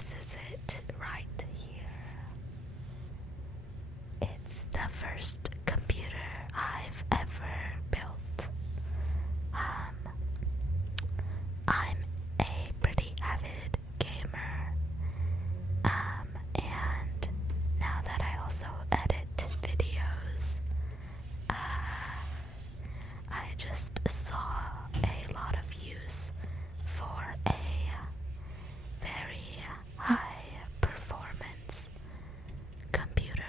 this is it right here. It's the first computer I've ever built. I'm a pretty avid gamer, and now that I also edit videos, I just saw a lot of use for a very high performance computer,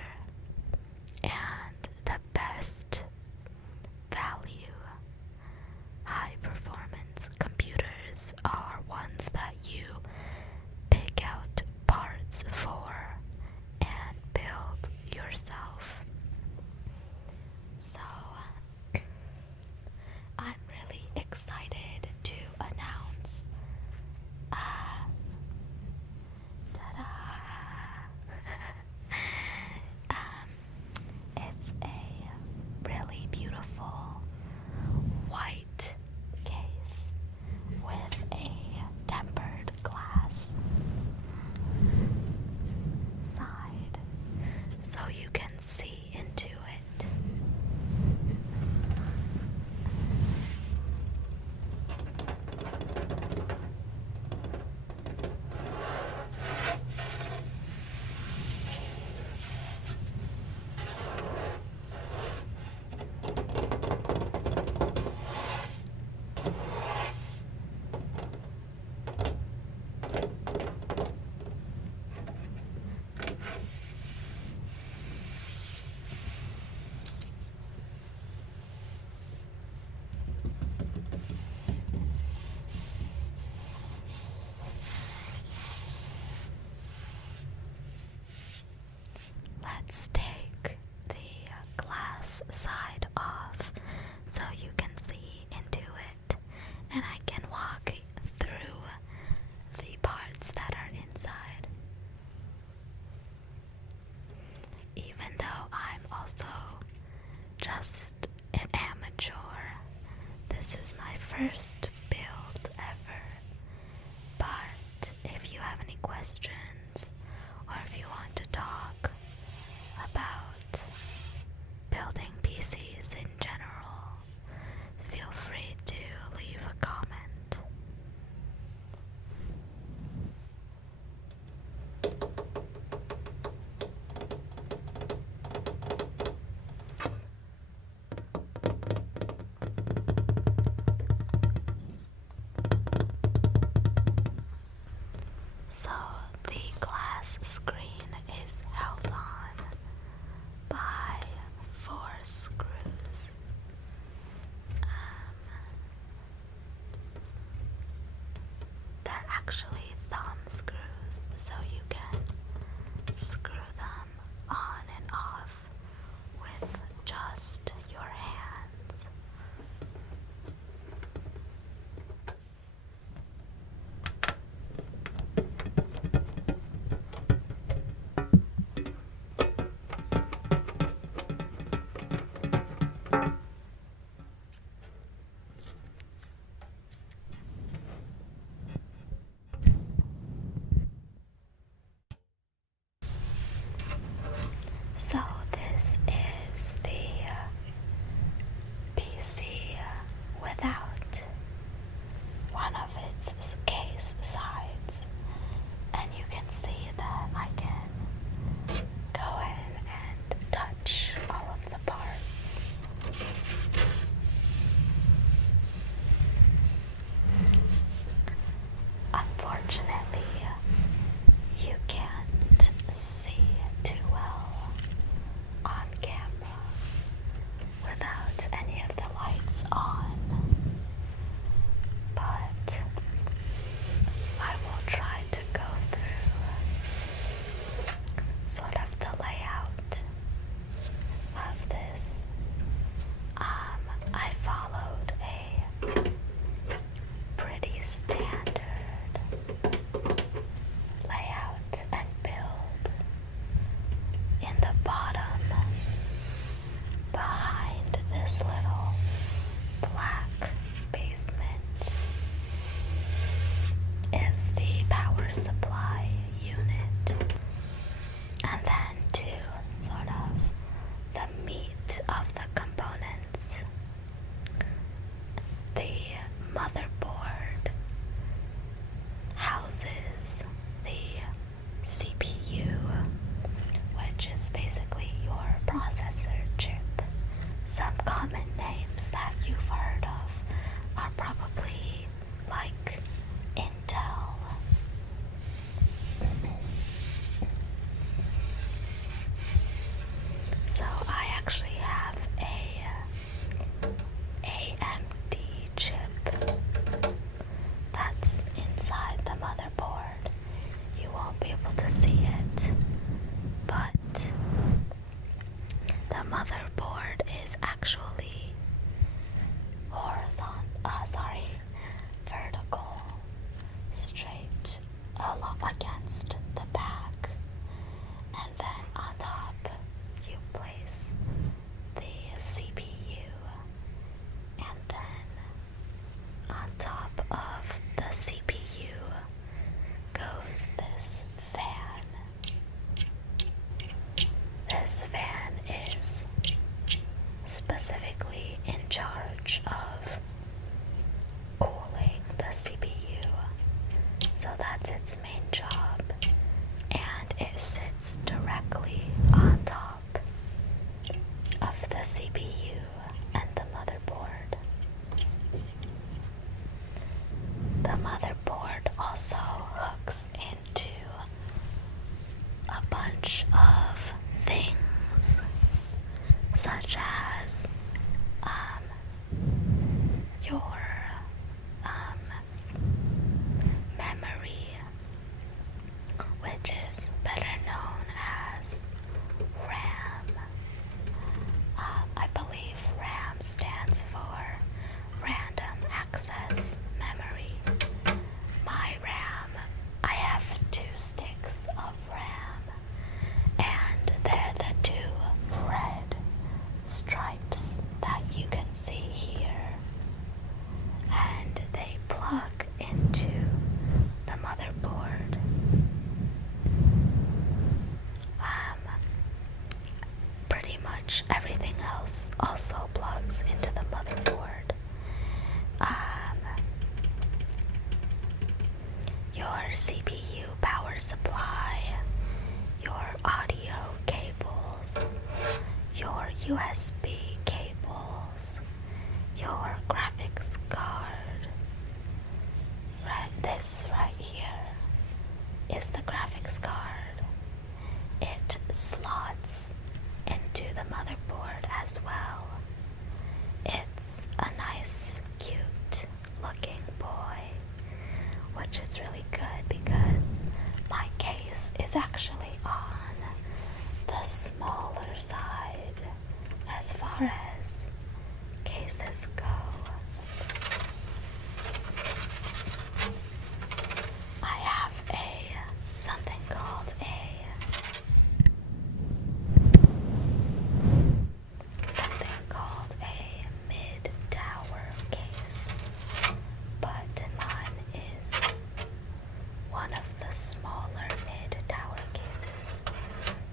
and the best value high performance computers are ones that you pick out parts for and build yourself. So I'm really excited to announce it's a really beautiful white case with a tempered glass side so you can see into it. Let's take the glass side off so you can see into it, and I can walk through the parts that are inside. Even though I'm also just an amateur, this is my first build ever. But if you have any questions, or if you want to talk about building PCs in general, feel free to leave a comment. So the glass screen is held on by 4 screws. They're actually thumb screws, so you can screw them on and off with just your hands. So this is the PC without one of its case sides, and you can see that I can go in and touch all of the parts. Unfortunately, you can't see too well on camera without any of the lights on, but I will try to go through sort of the layout of this. I followed a pretty standard layout and build. In the bottom, behind this little black basement, is the power supply like Intel. So I actually have a AMD chip that's inside the motherboard. You won't be able to see it, but the motherboard is actually vertical, straight against the back, and then on top you place the CPU, and then on top of the CPU goes this fan. This fan is specifically in charge of cooling the CPU, so that's its main job, and it sits directly on top of the CPU and the motherboard. The motherboard also hooks into a bunch of things, such as your memory, which is better known as RAM. I believe RAM stands for Random Access Memory. My RAM, I have 2 sticks of RAM, and they're the 2 red stripes that you can see here, and they plug into the motherboard. Pretty much everything else also plugs into the motherboard. Your CPU power supply, your audio cables, your USB cables, your graphics card. This right here is the graphics card. It slots into the motherboard as well. It's a nice, cute looking boy, which is really good because my case is actually on the smaller side as far as cases go. I have something called a mid-tower case, but mine is one of the smaller mid-tower cases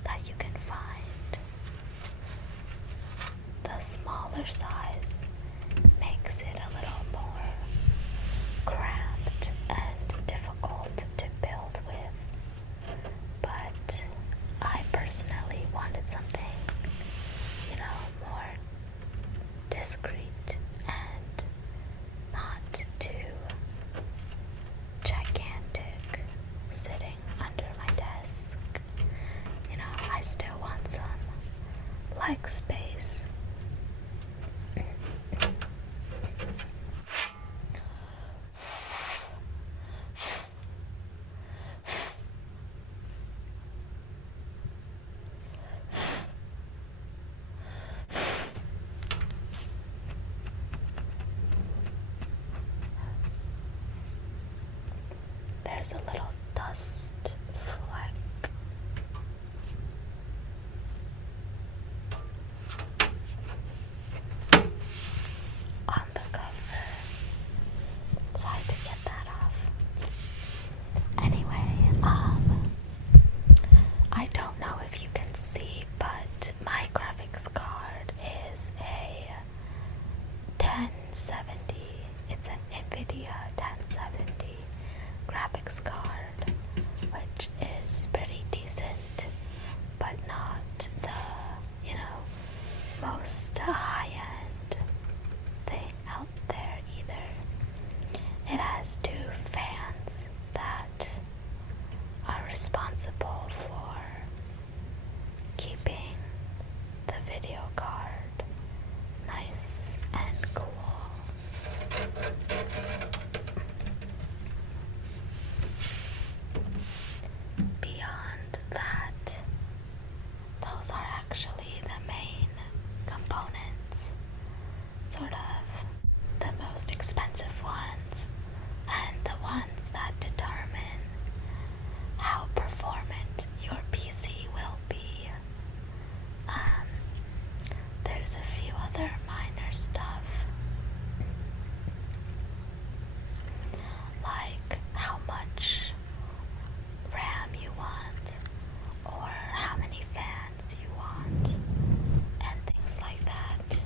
that you can find. The smaller size makes it a little more cramped and difficult to build with, but I personally wanted something, more discreet and not too gigantic sitting under my desk. I still want some leg space. There's a little dust fleck. On the cover, so I had to get that off. Anyway, I don't know if you can see, but my graphics card is a 1070. It's an Nvidia 1070 graphics card, which is pretty decent, but not the, most high-end thing out there either. It has two fans that are responsible for keeping the video card nice and cool. Beyond that, those are actually the main components, sort of the most expensive ones, and the ones that determine how performant your PC will be. There's a few other minor stuff, like how much RAM you want, or how many fans you want, and things like that.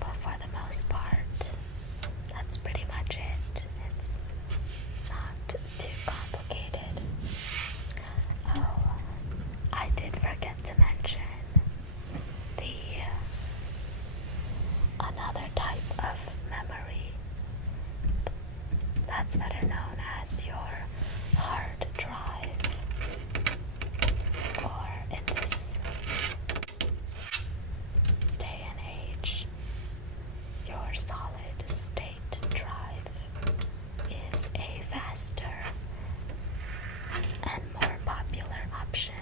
But for the most part, that's pretty much it. It's not too complicated. Oh, I did forget to mention another type of memory that's better known as your hard drive, or in this day and age, your solid state drive is a faster and more popular option.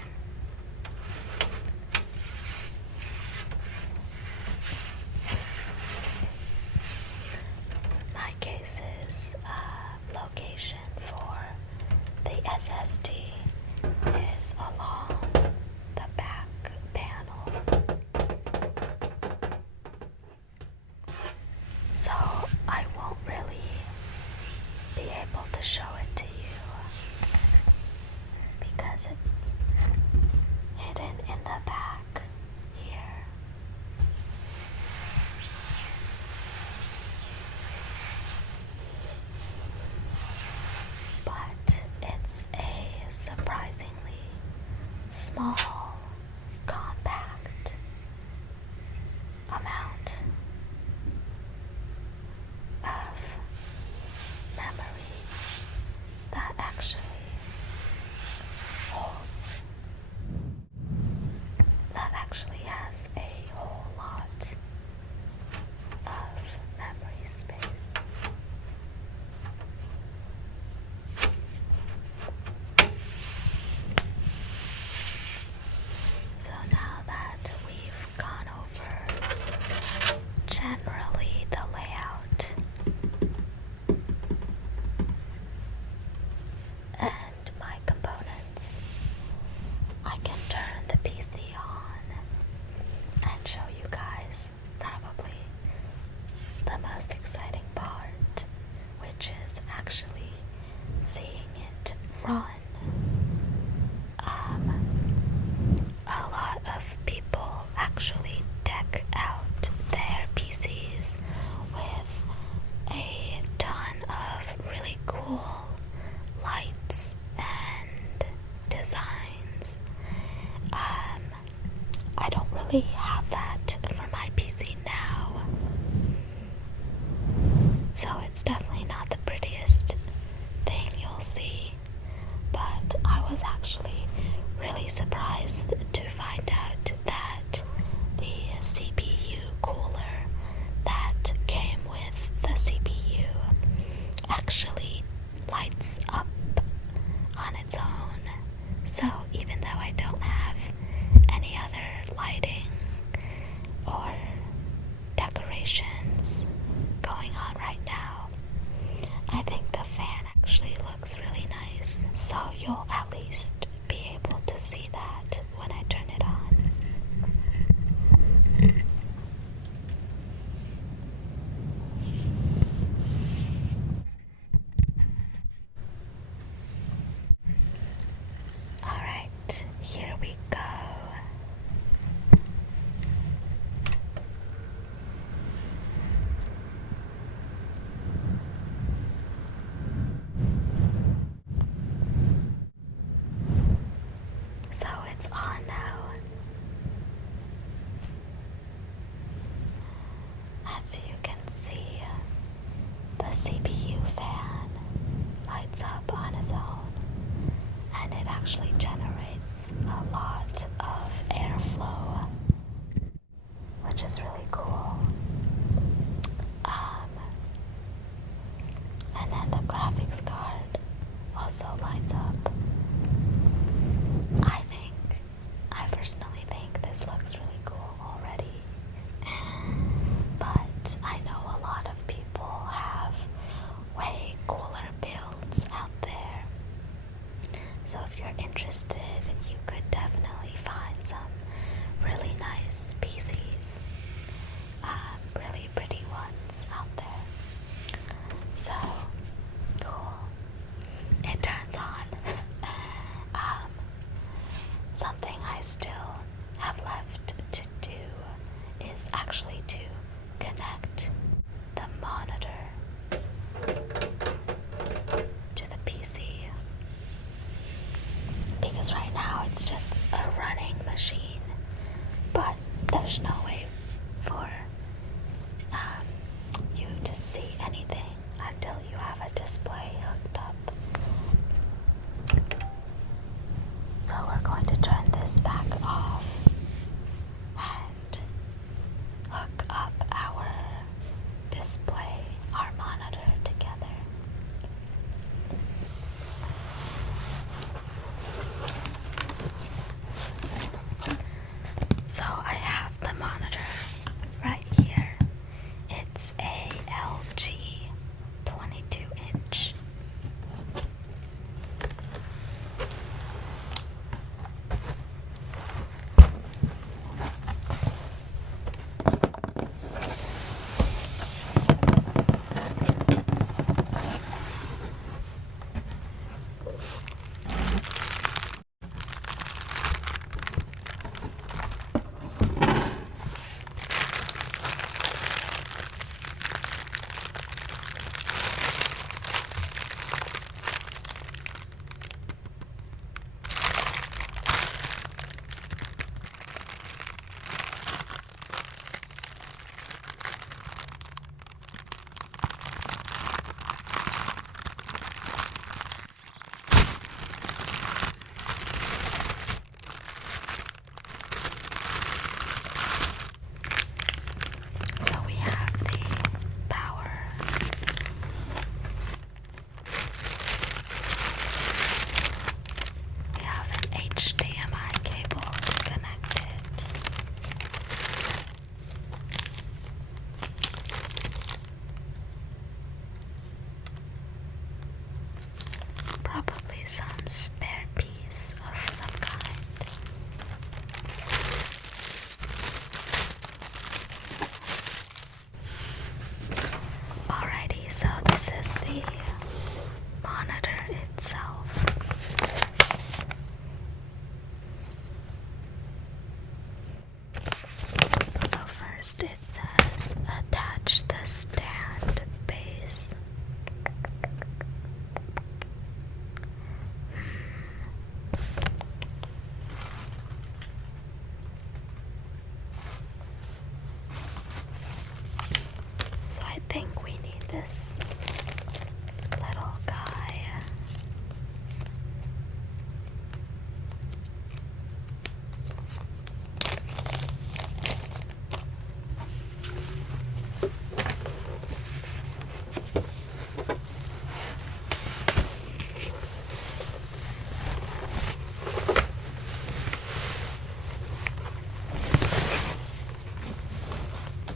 My case's location for the SSD is along the back panel, so I won't really be able to show it to you because it's hidden in the back here. But it's a surprisingly small, compact amount of memory that actually has a whole lot of memory space. So now that we've gone over generally the layout and my components, I can turn the PC on and show you guys probably the most exciting part, which is actually seeing it run. A lot of people actually deck out their PCs with a ton of really cool lights and designs. I don't really have that for my PC now, so it's definitely not the prettiest thing you'll see, but I was actually really surprised to find out that the CPU cooler that came with the CPU actually lights up on its own. So even though I don't have any other lighting or decorations going on right now, I think the fan actually looks really nice. So you'll at least be able to see that when I turn it on. Alright, here we go. So it's graphics card also lines up. I personally think this looks really cool already. But I know a lot of people have way cooler builds out there. So if you're interested, you could definitely find some really nice PCs, really pretty ones out there. So cool. It turns on. Something I still have left to do is actually to connect the monitor to the PC, because right now it's just a running machine, but there's no way for you to see anything until you have a display hooked up. So we're going to turn this back off and hook up our display, our monitor together. So I have the monitor right here. It's a LG 22-inch. Probably some spare piece of some kind. Alrighty, so this is the monitor itself. So first it says attach the stand base. So I think we need this little guy.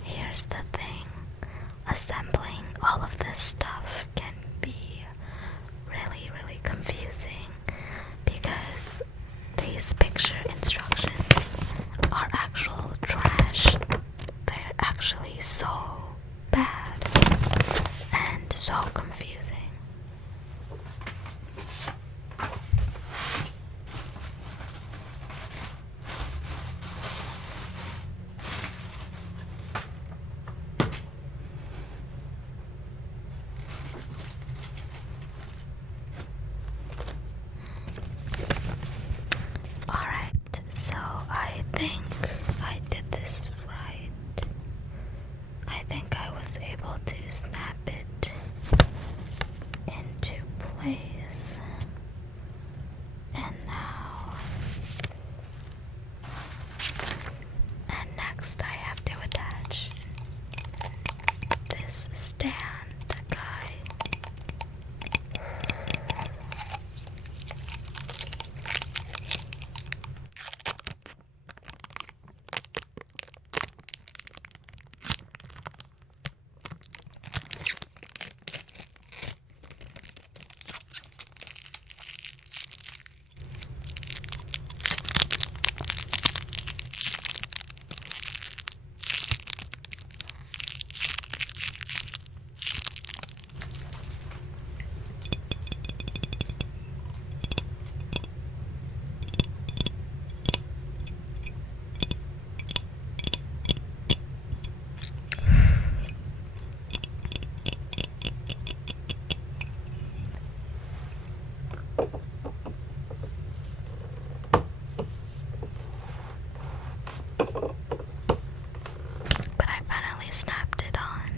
Here's the thing. Assembling all of this stuff can be really confusing because these picture instructions are actual trash. They're actually so bad and so confusing. Alright, so I think I did this right. I think I was able to snap it into place. And next I have to attach this stand guy. But I finally snapped it on.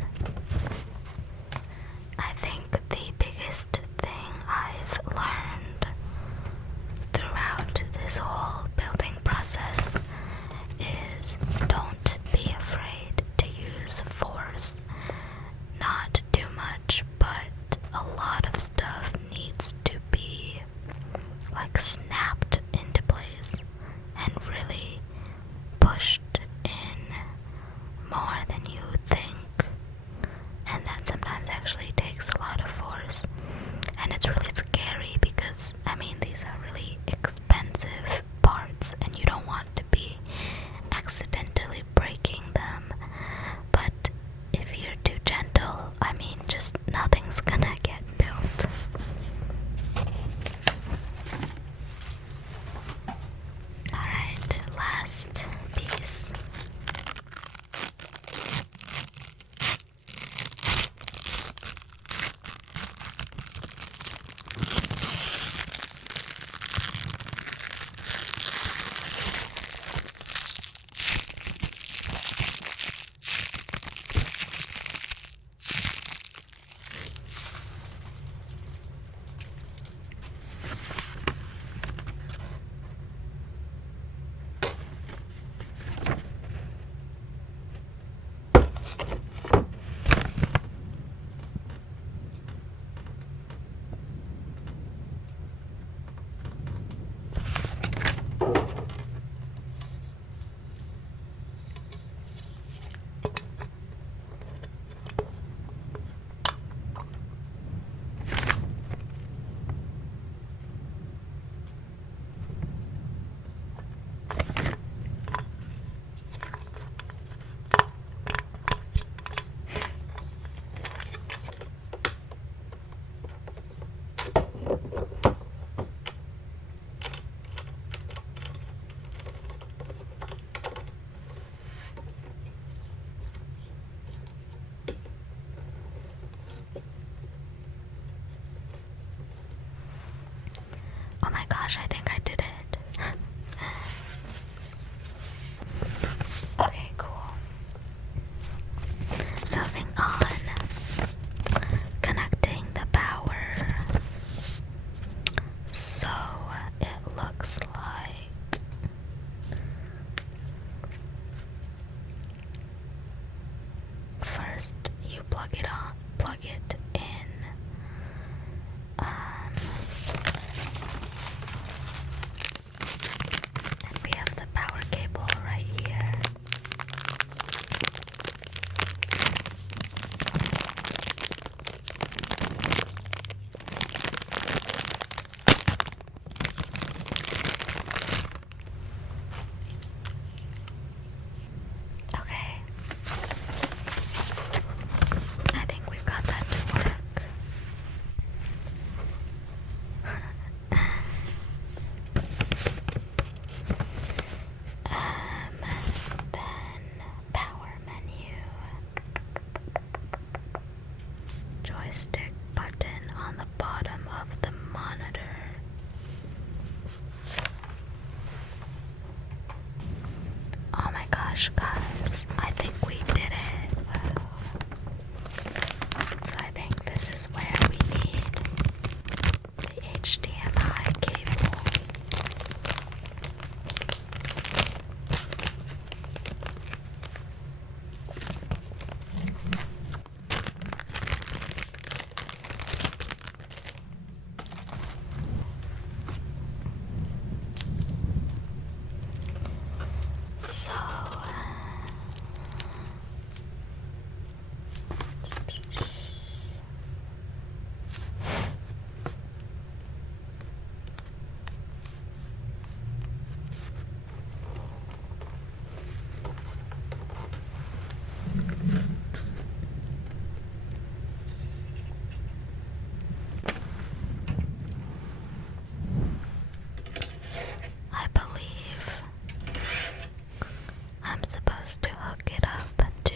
I think the biggest thing I've learned throughout this whole building process is don't be afraid to use force. Not too much, but a lot of stuff needs to be like snapped into place and really pushed in more than you think. And that sometimes actually takes a lot of force. And it's really scary because, I mean, these are really expensive parts and you don't want to be accidentally breaking them. But if you're too gentle, I mean, just nothing's gonna get built. Alright, last piece. Oh my gosh, I think I did it. Okay, cool. Moving on. Connecting the power. So it looks like first you plug it in. And we have the power cable right here. Okay. I think we've got that to work. Then power menu. Joystick button on the bottom of the monitor. Oh my gosh, guys, I think we did it. So I think this is where we need the HDMI cable. So I believe I'm supposed to hook it up to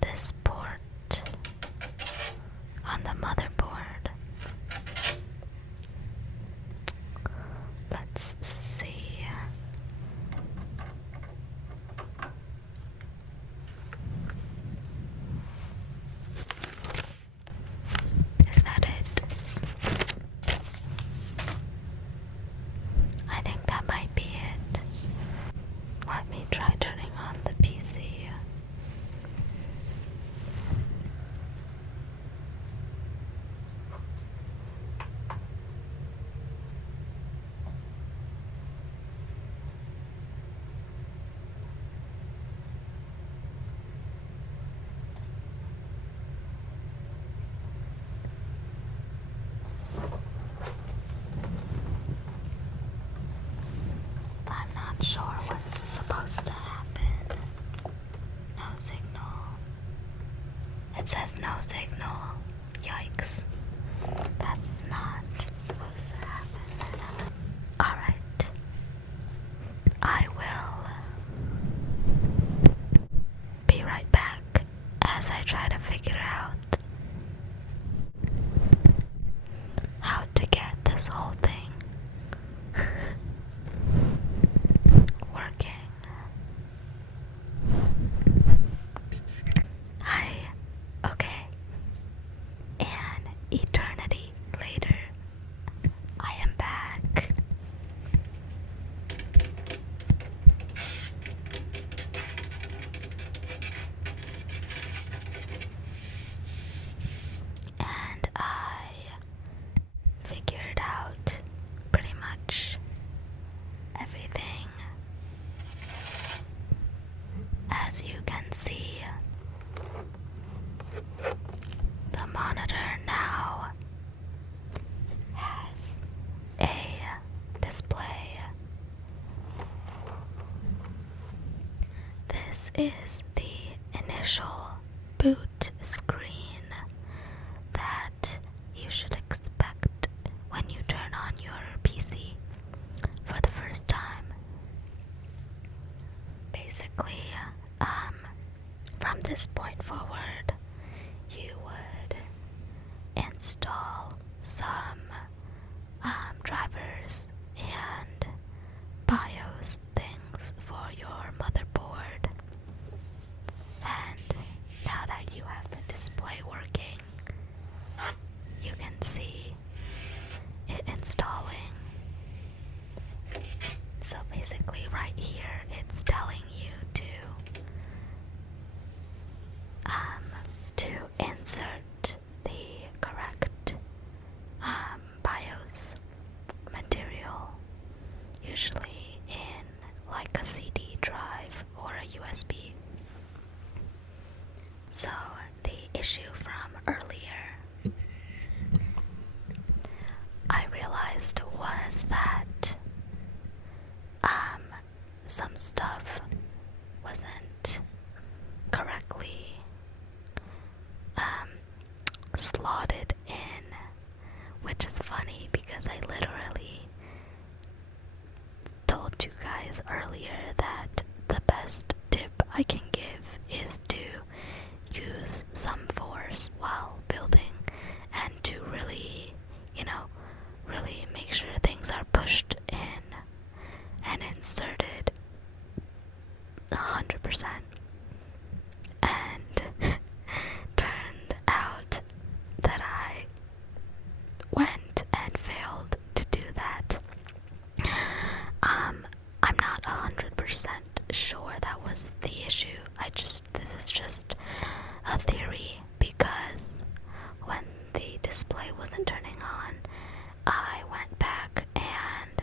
this port on the motherboard. signal. Yikes. That's not supposed to happen. Alright. I will be right back as I try to figure out how to get this whole thing working. Hi. Okay. An eternity later, I am back. And I figured out pretty much everything. As you can see, the monitor now has a display. This is the initial boot screen that you should expect when you turn on your PC for the first time. Basically, from this point forward, you would install some drivers and BIOS things for your motherboard. And now that you have the display working, you can see it installing. So basically right here it's telling you to insert the correct BIOS material, usually in like a CD drive or a USB. So the issue from earlier, I realized, was that some stuff wasn't correctly slotted in, which is funny because I literally told you guys earlier that the best tip I can give is to use some force while building and to really, really make sure things are pushed in and inserted 100%. And turned out that I went and failed to do that. I'm not 100% sure that was the issue. This is just a theory, because when the display wasn't turning on, I went back and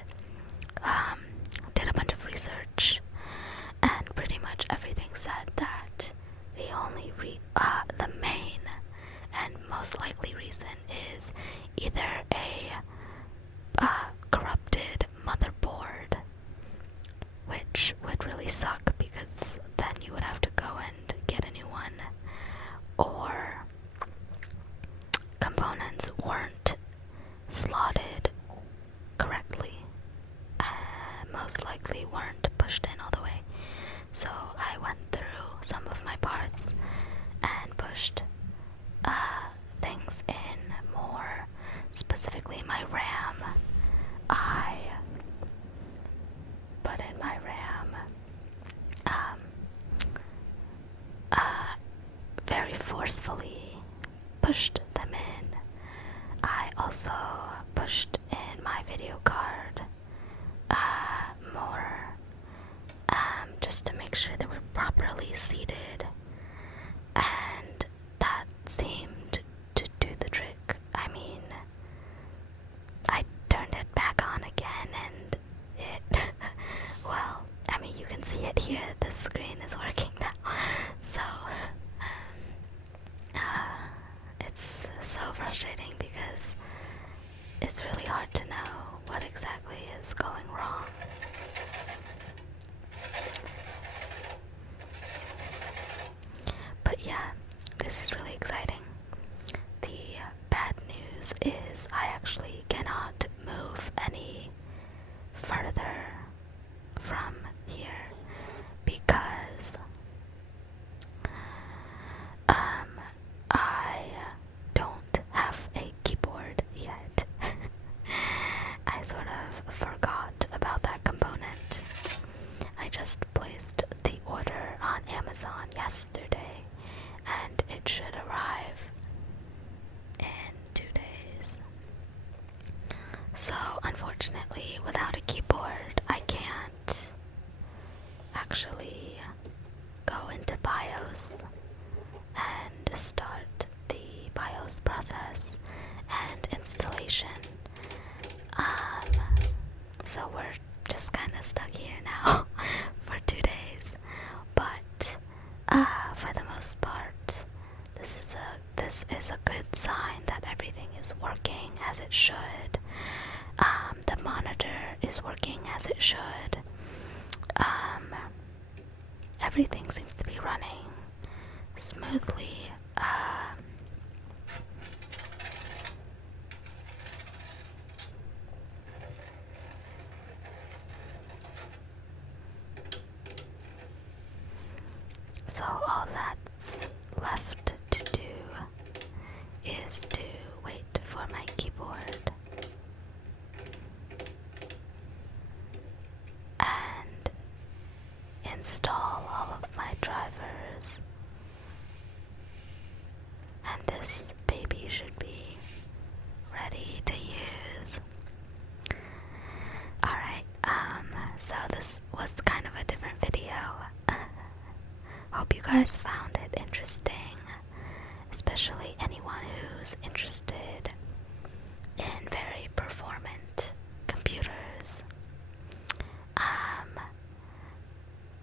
did a bunch of research, and pretty much everything said that the only the main and most likely reason is either a corrupted motherboard, which would really suck because then you would have to go and get a new one, or components weren't slotted correctly, most likely weren't pushed in all the way. So I went through some of my parts and pushed things in more, specifically my RAM. I put in my RAM very forcefully, pushed them in. I also pushed in my video card more, just to make sure they were properly seated, and that seemed to do the trick. I mean, I turned it back on again and it well, I mean, you can see it here, the screen is working now. So it's so frustrating because it's really hard to know what exactly is going wrong. But yeah, this is really exciting. news is I actually cannot move any further from here because I don't have a keyboard yet. I sort of forgot about that component. I just placed the order on Amazon yesterday and it should arrive in 2 days. So unfortunately, without a keyboard, I can't actually go into BIOS and start the BIOS process and installation. So we're just kind of stuck here now for 2 days. But for the most part, this is a good sign that everything is working as it should. The monitor is working as it should. Everything seems to be running smoothly. So all that's left to do is to wait for my keyboard and install all of my drivers, and this baby should be ready to use. Alright, so this was kind of a different video. Hope you guys found it interesting, especially anyone who's interested in very performant computers,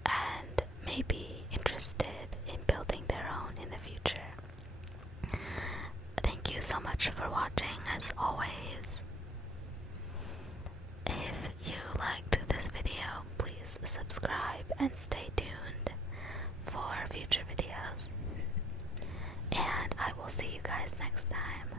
and maybe interested in building their own in the future. Thank you so much for watching, as always. If you liked this video, please subscribe and stay tuned for future videos. And I will see you guys next time.